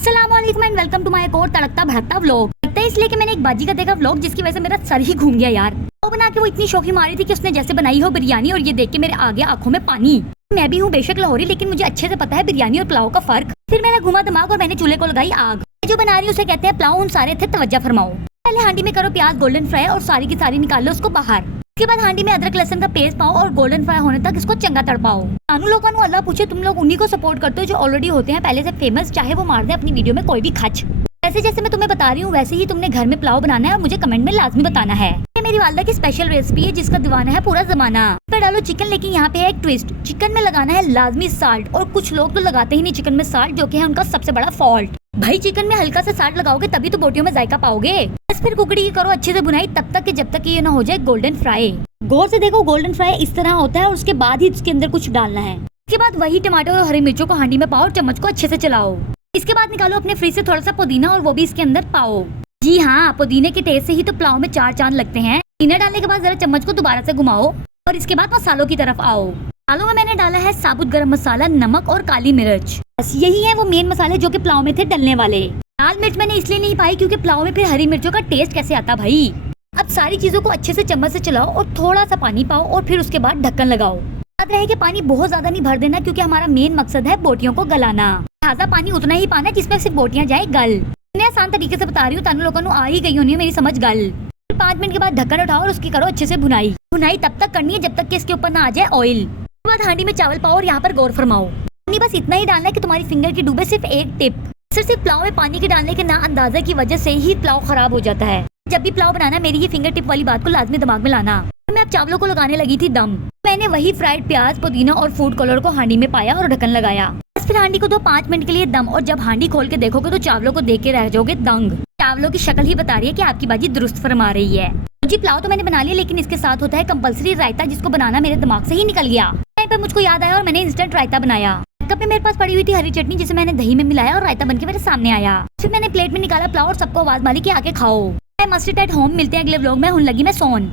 अस्सलामुअलैकुम and welcome to my एक और तड़कता भड़कता व्लॉग। लगता है इसलिए कि मैंने एक बाजी का देखा व्लॉग जिसकी वजह से मेरा सर ही घूम गया यार। वो बना के वो इतनी शौकी मारी थी कि उसने जैसे बनाई हो बिरयानी, और ये देख के मेरे आ गया आंखों में पानी। मैं भी हूँ बेशक लाहौरी, लेकिन मुझे अच्छे से पता है बिरयानी और पुलाव का फर्क। फिर मेरा घुमा दिमाग और मैंने चूल्हे को लगाई आग। जो बना रही उसे कहते हैं पुलाव। उन सारे थे तवज्जो फरमाओ। पहले हांडी में करो प्याज गोल्डन फ्राई और सारी की सारी निकाल लो उसको बाहर। उसके बाद हांडी में अदरक लहसुन का पेस्ट पाओ और गोल्डन फ्राई होने तक इसको चंगा तड़पाओ। कानू लोगों को अल्लाह पूछे, तुम लोग उन्हीं को सपोर्ट करते हो जो ऑलरेडी होते हैं पहले से फेमस, चाहे वो मार दे अपनी वीडियो में कोई भी खच। जैसे जैसे मैं तुम्हें बता रही हूँ वैसे ही तुमने घर में पुलाव बनाना है और मुझे कमेंट में लाजमी बताना है। ये मेरी वालदा की स्पेशल रेसिपी है जिसका दीवाना है पूरा जमाना। पे डालो चिकन, लेकिन यहाँ पे है एक ट्विस्ट। चिकन में लगाना है लाजमी साल्ट, और कुछ लोग तो लगाते ही नहीं चिकन में साल्ट, जो कि है उनका सबसे बड़ा फॉल्ट। भाई चिकन में हल्का सा साल्ट लगाओगे तभी तो बोटियों में जायका पाओगे। बस फिर कुकड़ी की करो अच्छे से बुनाई तब तक कि जब तक ये ना हो जाए गोल्डन फ्राई। गौर से देखो, गोल्डन फ्राई इस तरह होता है और उसके बाद ही उसके अंदर कुछ डालना है। इसके बाद वही टमाटर और हरी मिर्चों को हांडी में पाओ और चम्मच को अच्छे से चलाओ। इसके बाद निकालो अपने फ्रिज से थोड़ा सा पुदीना और वो भी इसके अंदर पाओ। जी हाँ, पुदीने के टेस्ट से ही तो पुलाव में चार चांद लगते हैं। पुदीना डालने के बाद जरा चम्मच को दोबारा से घुमाओ और इसके बाद मसालों की तरफ आओ। मसालों में मैंने डाला है साबुत गरम मसाला, नमक और काली मिर्च। बस यही है वो मेन मसाले जो कि पुलाव में थे डलने वाले। लाल मिर्च मैंने इसलिए नहीं पाई क्योंकि पुलाव में फिर हरी मिर्चों का टेस्ट कैसे आता भाई। अब सारी चीजों को अच्छे से चम्मच से चलाओ और थोड़ा सा पानी पाओ और फिर उसके बाद ढक्कन लगाओ। याद रहे कि पानी बहुत ज्यादा नहीं भर देना क्योंकि हमारा मेन मकसद है बोटियों को गलाना। लिहाजा पानी उतना ही पाना जिसमें सिर्फ बोटियां जाए गल। मैं आसान तरीके से बता रही हूँ, तानू लोगों को आ ही गई होनी है मेरी समझ गल। 5 मिनट के बाद ढक्कन उठाओ और उसकी करो अच्छे से भुनाई। भुनाई तब तक करनी है जब तक कि इसके ऊपर ना आ जाए ऑयल। उसके बाद हांडी में चावल पाओ और यहाँ पर गौर फरमाओ। पानी बस इतना ही डालना है कि तुम्हारी फिंगर की डूबे। सिर्फ एक टिप, सिर्फ पुलाव में पानी के डालने के ना अंदाजा की वजह से ही पुलाव खराब हो जाता है। जब भी पुलाव बनाना मेरी ये फिंगर टिप वाली बात को लाजमी दिमाग में लाना। मैं अब चावलों को लगाने लगी थी दम। मैंने वही फ्राइड प्याज, पुदीना और फूड कलर को हांडी में पाया और ढक्कन लगाया। बस फिर हांडी को दो 5 मिनट के लिए दम, और जब हांडी खोल के देखोगे तो चावलों को देख के रह जाओगे दंग। चावलों की शक्ल ही बता रही है कि आपकी बाजी दुरुस्त फरमा रही है। जी पुलाव तो मैंने बना लिया, लेकिन इसके साथ होता है कंपलसरी रायता, जिसको बनाना मेरे दिमाग से ही निकल गया। टाइम पे मुझको याद आया और मैंने इंस्टेंट रायता बनाया। कप में मेरे पास पड़ी हुई थी हरी चटनी जिसे मैंने दही में मिलाया और रायता बनके मेरे सामने आया। फिर मैंने प्लेट में निकाला पुलाव और सबको आवाज मारी कि आके खाओ। Must at home. मिलते हैं अगले व्लॉग में। हुन लगी मैं सोन।